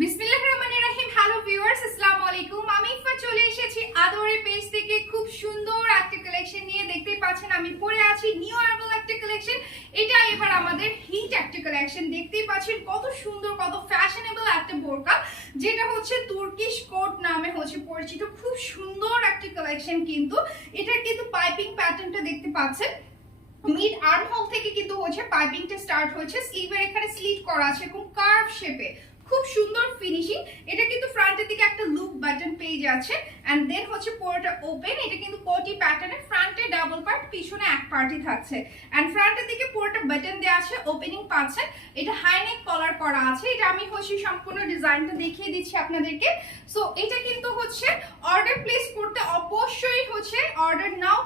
বিসমিল্লাহির রহমানির রহিম। Hello viewers, আসসালামু আলাইকুম। আমি ইফা চলে এসেছি আদরে পেজ থেকে খুব সুন্দর একটা কালেকশন নিয়ে। দেখতেই পাচ্ছেন আমি পরে আছি নিউ আরাইভাল একটা কালেকশন। এটা এবার আমাদের হিট একটা কালেকশন। দেখতেই পাচ্ছেন কত সুন্দর, কত ফ্যাশনেবল একটা বোরকা, যেটা হচ্ছে তুর্কিশ কোট নামে হচ্ছে পরিচিত। খুব সুন্দর একটা কালেকশন। কিন্তু এটার কিন্তু পাইপিং প্যাটার্নটা দেখতে পাচ্ছেন মিড আর্ম হোল থেকে কিন্তু হচ্ছে পাইপিংটা স্টার্ট হচ্ছে। স্লিভের এখানে স্লিট করা আছে এরকম কার্ভ শেপে, খুব সুন্দর ফিনিশিং। এটা কিন্তু ফ্রন্টের দিকে একটা লুপ বাটন পেয়ে যাচ্ছে এন্ড দেন হচ্ছে পুরোটা ওপেন। এটা কিন্তু কোটি প্যাটার্নে, ফ্রন্টে ডাবল পার্ট, পিছনে এক পার্টই থাকছে এন্ড ফ্রন্টের দিকে পুরোটা বাটন দেওয়া আছে, ওপেনিং পাচ্ছেন। এটা হাই নেক কলার করা আছে। এটা আমি হচ্ছে সম্পূর্ণ ডিজাইনটা দেখিয়ে দিচ্ছি আপনাদেরকে। সো এটা কিন্তু হচ্ছে অর্ডার প্লেস করতে অবশ্যই হচ্ছে অর্ডার নাও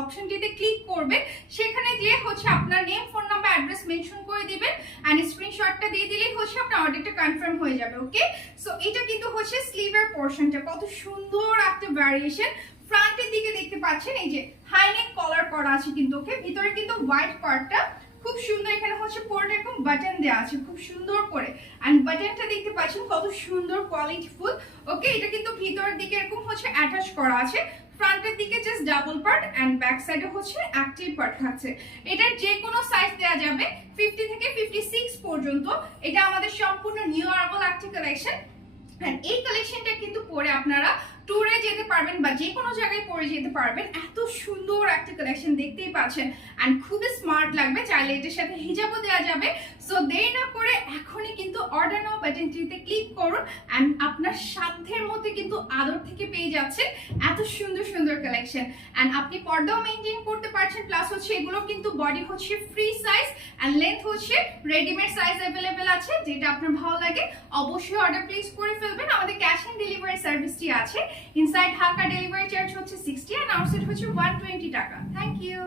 অপশনটিতে ক্লিক করবেন। সেখানে গিয়ে হচ্ছে আপনার name, phone number, address mention করে দিবেন এন্ড স্ক্রিনশটটা দিয়ে দিলেই হচ্ছে আপনার অর্ডারটা কনফার্ম হয়ে যাবে। ওকে, সো এটা কিন্তু হচ্ছে স্লিভের পোরশনটা, কত সুন্দর একটা ভ্যারিয়েশন। ফ্রন্টের দিকে দেখতে পাচ্ছেন এই যে হাই নেক কলার করা আছে কিন্তু। ওকে, ভিতরে কিন্তু হোয়াইট পার্টটা খুব সুন্দর। এখানে হচ্ছে পুরোটা এরকম বাটন দেওয়া আছে খুব সুন্দর করে এন্ড বাটনটা দেখতে পাচ্ছেন কত সুন্দর কোয়ালিটিফুল। ওকে, এটা কিন্তু ভিতরের দিকে এরকম হচ্ছে অ্যাটাচ করা আছে। ফ্রন্টের দিকে just double part and back সাইডে হচ্ছে অ্যাক্টিভ পার্ট থাকছে। এটার যে কোনো সাইজ দেওয়া যাবে 50 থেকে 56 পর্যন্ত। এটা আমাদের সম্পূর্ণ নিউ আরাইভাল একটা কালেকশন। এই কালেকশনটা কিন্তু পরে আপনারা ট্যুরে যেতে পারবেন বা যে কোনো জায়গায় পরে যেতে পারবেন। এত সুন্দর একটা কালেকশন দেখতেই পাচ্ছেন এন্ড খুবই স্মার্ট লাগবে। চাইলে এটার সাথে হিজাবও দেওয়া যাবে। সো দেরি না করে এখনই কিন্তু অর্ডার নাও বাটনটিতে ক্লিক করুন এন্ড আপনার সাধ্যের মধ্যে কিন্তু আদর থেকে পেয়ে যাচ্ছেন এত সুন্দর সুন্দর কালেকশন। এন্ড আপনি পর্দাও মেনটেন করতে পারছেন, প্লাস হচ্ছে এগুলো কিন্তু বডি হচ্ছে ফ্রি সাইজ এন্ড লেন্থ হচ্ছে রেডিমেড সাইজ অ্যাভেলেবেল আছে। যেটা আপনার ভালো লাগে অবশ্যই অর্ডার প্লেস করে ফেলবেন। আমাদের ক্যাশ অন ডেলিভারি সার্ভিসটি আছে। ইনসাইড ঢাকা ডেলিভারি চার্জ হচ্ছে 60 এন্ড আউটসাইড হচ্ছে 120 টাকা। Thank you.